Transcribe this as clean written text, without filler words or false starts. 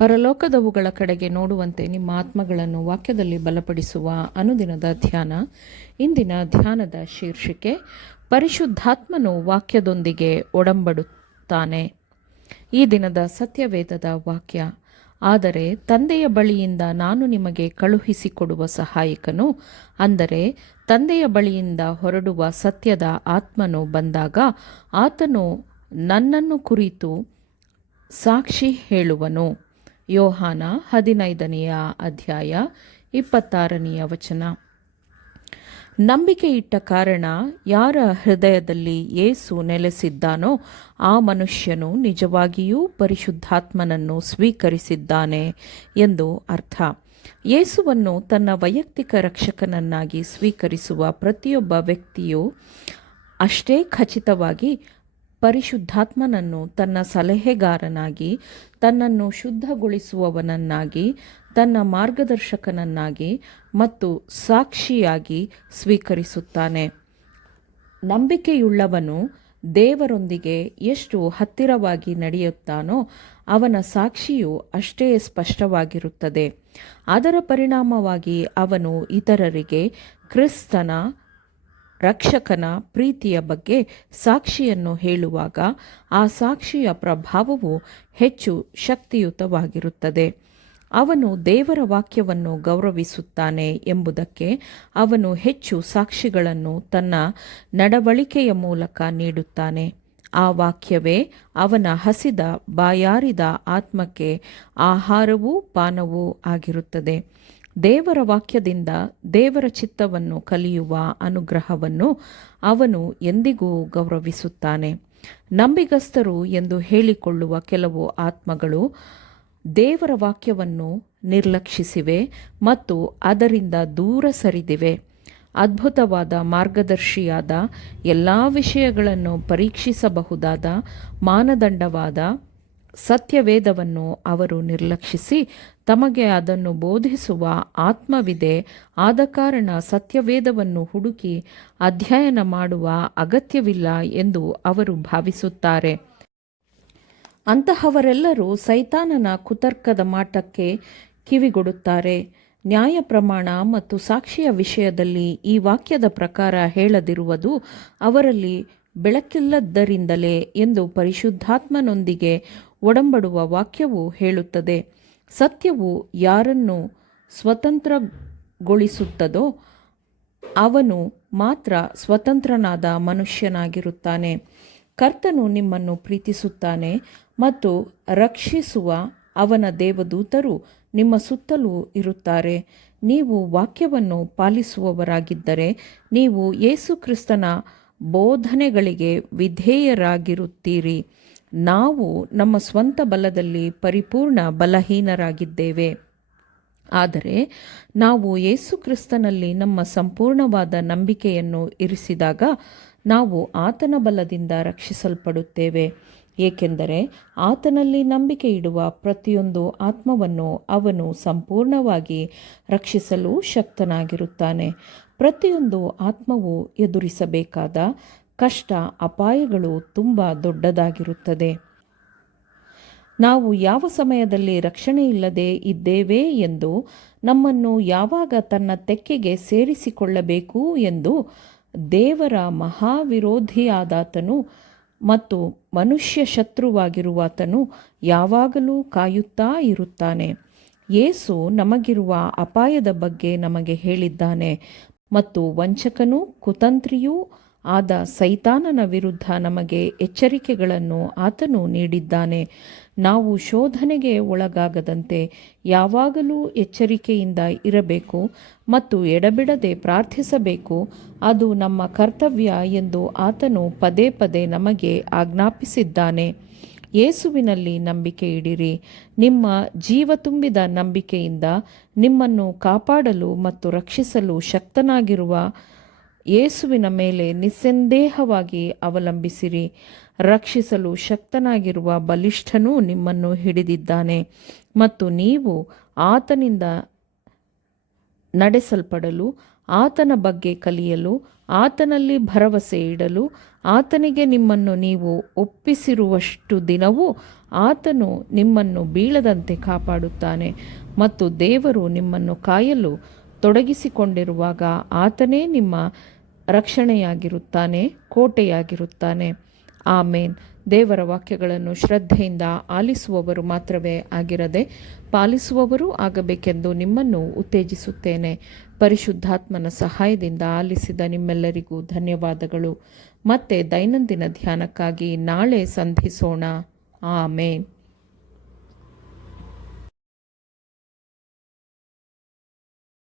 ಪರಲೋಕದವುಗಳ ಕಡೆಗೆ ನೋಡುವಂತೆ ನಿಮ್ಮ ಆತ್ಮಗಳನ್ನು ವಾಕ್ಯದಲ್ಲಿ ಬಲಪಡಿಸುವ ಅನುದಿನದ ಧ್ಯಾನ. ಇಂದಿನ ಧ್ಯಾನದ ಶೀರ್ಷಿಕೆ, ಪರಿಶುದ್ಧಾತ್ಮನು ವಾಕ್ಯದೊಂದಿಗೆ ಒಡಂಬಡುತ್ತಾನೆ. ಈ ದಿನದ ಸತ್ಯವೇದದ ವಾಕ್ಯ, ಆದರೆ ತಂದೆಯ ಬಳಿಯಿಂದ ನಾನು ನಿಮಗೆ ಕಳುಹಿಸಿಕೊಡುವ ಸಹಾಯಕನು, ಅಂದರೆ ತಂದೆಯ ಬಳಿಯಿಂದ ಹೊರಡುವ ಸತ್ಯದ ಆತ್ಮನು ಬಂದಾಗ ಆತನು ನನ್ನನ್ನು ಕುರಿತು ಸಾಕ್ಷಿ ಹೇಳುವನು. ಯೋಹಾನ 15ನೇ ಅಧ್ಯಾಯ 26ನೇ ವಚನ. ನಂಬಿಕೆ ಇಟ್ಟ ಕಾರಣ ಯಾರ ಹೃದಯದಲ್ಲಿ ಯೇಸು ನೆಲೆಸಿದ್ದಾನೋ ಆ ಮನುಷ್ಯನು ನಿಜವಾಗಿಯೂ ಪರಿಶುದ್ಧಾತ್ಮನನ್ನು ಸ್ವೀಕರಿಸಿದ್ದಾನೆ ಎಂದು ಅರ್ಥ. ಯೇಸುವನ್ನು ತನ್ನ ವೈಯಕ್ತಿಕ ರಕ್ಷಕನನ್ನಾಗಿ ಸ್ವೀಕರಿಸುವ ಪ್ರತಿಯೊಬ್ಬ ವ್ಯಕ್ತಿಯೂ ಅಷ್ಟೇ ಖಚಿತವಾಗಿ ಪರಿಶುದ್ಧಾತ್ಮನನ್ನು ತನ್ನ ಸಲಹೆಗಾರನಾಗಿ, ತನ್ನನ್ನು ಶುದ್ಧಗೊಳಿಸುವವನನ್ನಾಗಿ, ತನ್ನ ಮಾರ್ಗದರ್ಶಕನನ್ನಾಗಿ ಮತ್ತು ಸಾಕ್ಷಿಯಾಗಿ ಸ್ವೀಕರಿಸುತ್ತಾನೆ. ನಂಬಿಕೆಯುಳ್ಳವನು ದೇವರೊಂದಿಗೆ ಎಷ್ಟು ಹತ್ತಿರವಾಗಿ ನಡೆಯುತ್ತಾನೋ ಅವನ ಸಾಕ್ಷಿಯು ಅಷ್ಟೇ ಸ್ಪಷ್ಟವಾಗಿರುತ್ತದೆ. ಅದರ ಪರಿಣಾಮವಾಗಿ ಅವನು ಇತರರಿಗೆ ಕ್ರಿಸ್ತನ ರಕ್ಷಕನ ಪ್ರೀತಿಯ ಬಗ್ಗೆ ಸಾಕ್ಷಿಯನ್ನು ಹೇಳುವಾಗ ಆ ಸಾಕ್ಷಿಯ ಪ್ರಭಾವವು ಹೆಚ್ಚು ಶಕ್ತಿಯುತವಾಗಿರುತ್ತದೆ. ಅವನು ದೇವರ ವಾಕ್ಯವನ್ನು ಗೌರವಿಸುತ್ತಾನೆ ಎಂಬುದಕ್ಕೆ ಅವನು ಹೆಚ್ಚು ಸಾಕ್ಷಿಗಳನ್ನು ತನ್ನ ನಡವಳಿಕೆಯ ಮೂಲಕ ನೀಡುತ್ತಾನೆ. ಆ ವಾಕ್ಯವೇ ಅವನ ಹಸಿದ ಬಾಯಾರಿದ ಆತ್ಮಕ್ಕೆ ಆಹಾರವೂ ಪಾನವೂ ಆಗಿರುತ್ತದೆ. ದೇವರ ವಾಕ್ಯದಿಂದ ದೇವರ ಚಿತ್ತವನ್ನು ಕಲಿಯುವ ಅನುಗ್ರಹವನ್ನು ಅವನು ಎಂದಿಗೂ ಗೌರವಿಸುತ್ತಾನೆ. ನಂಬಿಗಸ್ತರು ಎಂದು ಹೇಳಿಕೊಳ್ಳುವ ಕೆಲವು ಆತ್ಮಗಳು ದೇವರ ವಾಕ್ಯವನ್ನು ನಿರ್ಲಕ್ಷಿಸಿವೆ ಮತ್ತು ಅದರಿಂದ ದೂರ ಸರಿದಿವೆ. ಅದ್ಭುತವಾದ ಮಾರ್ಗದರ್ಶಿಯಾದ, ಎಲ್ಲ ವಿಷಯಗಳನ್ನು ಪರೀಕ್ಷಿಸಬಹುದಾದ ಮಾನದಂಡವಾದ ಸತ್ಯವೇದವನ್ನು ಅವರು ನಿರ್ಲಕ್ಷಿಸಿ, ತಮಗೆ ಅದನ್ನು ಬೋಧಿಸುವ ಆತ್ಮವಿದೆ, ಆದ ಕಾರಣ ಸತ್ಯವೇದವನ್ನು ಹುಡುಕಿ ಅಧ್ಯಯನ ಮಾಡುವ ಅಗತ್ಯವಿಲ್ಲ ಎಂದು ಅವರು ಭಾವಿಸುತ್ತಾರೆ. ಅಂತಹವರೆಲ್ಲರೂ ಸೈತಾನನ ಕುತರ್ಕದ ಮಾಟಕ್ಕೆ ಕಿವಿಗೊಡುತ್ತಾರೆ. ನ್ಯಾಯ ಪ್ರಮಾಣ ಮತ್ತು ಸಾಕ್ಷಿಯ ವಿಷಯದಲ್ಲಿ ಈ ವಾಕ್ಯದ ಪ್ರಕಾರ ಹೇಳದಿರುವುದು ಅವರಲ್ಲಿ ಬೆಳಕಿಲ್ಲದ್ದರಿಂದಲೇ ಎಂದು ಪರಿಶುದ್ಧಾತ್ಮನೊಂದಿಗೆ ಒಡಂಬಡುವ ವಾಕ್ಯವು ಹೇಳುತ್ತದೆ. ಸತ್ಯವು ಯಾರನ್ನು ಸ್ವತಂತ್ರಗೊಳಿಸುತ್ತದೋ ಅವನು ಮಾತ್ರ ಸ್ವತಂತ್ರನಾದ ಮನುಷ್ಯನಾಗಿರುತ್ತಾನೆ. ಕರ್ತನು ನಿಮ್ಮನ್ನು ಪ್ರೀತಿಸುತ್ತಾನೆ ಮತ್ತು ರಕ್ಷಿಸುವ ಅವನ ದೇವದೂತರು ನಿಮ್ಮ ಸುತ್ತಲೂ ಇರುತ್ತಾರೆ. ನೀವು ವಾಕ್ಯವನ್ನು ಪಾಲಿಸುವವರಾಗಿದ್ದರೆ ನೀವು ಯೇಸು ಕ್ರಿಸ್ತನ ಬೋಧನೆಗಳಿಗೆ ವಿಧೇಯರಾಗಿರುತ್ತೀರಿ. ನಾವು ನಮ್ಮ ಸ್ವಂತ ಬಲದಲ್ಲಿ ಪರಿಪೂರ್ಣ ಬಲಹೀನರಾಗಿದ್ದೇವೆ. ಆದರೆ ನಾವು ಯೇಸು ಕ್ರಿಸ್ತನಲ್ಲಿ ನಮ್ಮ ಸಂಪೂರ್ಣವಾದ ನಂಬಿಕೆಯನ್ನು ಇರಿಸಿದಾಗ ನಾವು ಆತನ ಬಲದಿಂದ ರಕ್ಷಿಸಲ್ಪಡುತ್ತೇವೆ. ಏಕೆಂದರೆ ಆತನಲ್ಲಿ ನಂಬಿಕೆ ಇಡುವ ಪ್ರತಿಯೊಂದು ಆತ್ಮವನ್ನು ಅವನು ಸಂಪೂರ್ಣವಾಗಿ ರಕ್ಷಿಸಲು ಶಕ್ತನಾಗಿರುತ್ತಾನೆ. ಪ್ರತಿಯೊಂದು ಆತ್ಮವು ಎದುರಿಸಬೇಕಾದ ಕಷ್ಟ, ಅಪಾಯಗಳು ತುಂಬ ದೊಡ್ಡದಾಗಿರುತ್ತದೆ. ನಾವು ಯಾವ ಸಮಯದಲ್ಲಿ ರಕ್ಷಣೆಯಿಲ್ಲದೆ ಇದ್ದೇವೆ ಎಂದು, ನಮ್ಮನ್ನು ಯಾವಾಗ ತನ್ನ ತೆಕ್ಕೆಗೆ ಸೇರಿಸಿಕೊಳ್ಳಬೇಕು ಎಂದು ದೇವರ ಮಹಾವಿರೋಧಿಯಾದಾತನು ಮತ್ತು ಮನುಷ್ಯ ಶತ್ರುವಾಗಿರುವಾತನು ಯಾವಾಗಲೂ ಕಾಯುತ್ತಾ ಇರುತ್ತಾನೆ. ಯೇಸು ನಮಗಿರುವ ಅಪಾಯದ ಬಗ್ಗೆ ನಮಗೆ ಹೇಳಿದ್ದಾನೆ ಮತ್ತು ವಂಚಕನೂ ಕುತಂತ್ರಿಯೂ ಆದ ಸೈತಾನನ ವಿರುದ್ಧ ನಮಗೆ ಎಚ್ಚರಿಕೆಗಳನ್ನು ಆತನು ನೀಡಿದ್ದಾನೆ. ನಾವು ಶೋಧನೆಗೆ ಒಳಗಾಗದಂತೆ ಯಾವಾಗಲೂ ಎಚ್ಚರಿಕೆಯಿಂದ ಇರಬೇಕು ಮತ್ತು ಎಡಬಿಡದೆ ಪ್ರಾರ್ಥಿಸಬೇಕು. ಅದು ನಮ್ಮ ಕರ್ತವ್ಯ ಎಂದು ಆತನು ಪದೇ ಪದೇ ನಮಗೆ ಆಜ್ಞಾಪಿಸಿದ್ದಾನೆ. ಯೇಸುವಿನಲ್ಲಿ ನಂಬಿಕೆ ಇಡಿರಿ. ನಿಮ್ಮ ಜೀವ ತುಂಬಿದ ನಂಬಿಕೆಯಿಂದ ನಿಮ್ಮನ್ನು ಕಾಪಾಡಲು ಮತ್ತು ರಕ್ಷಿಸಲು ಶಕ್ತನಾಗಿರುವ ಯೇಸುವಿನ ಮೇಲೆ ನಿಸ್ಸಂದೇಹವಾಗಿ ಅವಲಂಬಿಸಿರಿ. ರಕ್ಷಿಸಲು ಶಕ್ತನಾಗಿರುವ ಬಲಿಷ್ಠನೂ ನಿಮ್ಮನ್ನು ಹಿಡಿದಿದ್ದಾನೆ ಮತ್ತು ನೀವು ಆತನಿಂದ ನಡೆಸಲ್ಪಡಲು, ಆತನ ಬಗ್ಗೆ ಕಲಿಯಲು, ಆತನಲ್ಲಿ ಭರವಸೆ ಇಡಲು, ಆತನಿಗೆ ನಿಮ್ಮನ್ನು ನೀವು ಒಪ್ಪಿಸಿರುವಷ್ಟು ದಿನವೂ ಆತನು ನಿಮ್ಮನ್ನು ಬೀಳದಂತೆ ಕಾಪಾಡುತ್ತಾನೆ. ಮತ್ತು ದೇವರು ನಿಮ್ಮನ್ನು ಕಾಯಲು ತೊಡಗಿಸಿಕೊಂಡಿರುವಾಗ ಆತನೇ ನಿಮ್ಮ ರಕ್ಷಣೆಯಾಗಿರುತ್ತಾನೆ, ಕೋಟೆಯಾಗಿರುತ್ತಾನೆ. ಆಮೇನ್. ದೇವರ ವಾಕ್ಯಗಳನ್ನು ಶ್ರದ್ಧೆಯಿಂದ ಆಲಿಸುವವರು ಮಾತ್ರವೇ ಆಗಿರದೆ ಪಾಲಿಸುವವರೂ ಆಗಬೇಕೆಂದು ನಿಮ್ಮನ್ನು ಉತ್ತೇಜಿಸುತ್ತೇನೆ. ಪರಿಶುದ್ಧಾತ್ಮನ ಸಹಾಯದಿಂದ ಆಲಿಸಿದ ನಿಮ್ಮೆಲ್ಲರಿಗೂ ಧನ್ಯವಾದಗಳು. ಮತ್ತೆ ದೈನಂದಿನ ಧ್ಯಾನಕ್ಕಾಗಿ ನಾಳೆ ಸಂಧಿಸೋಣ. ಆಮೇನ್.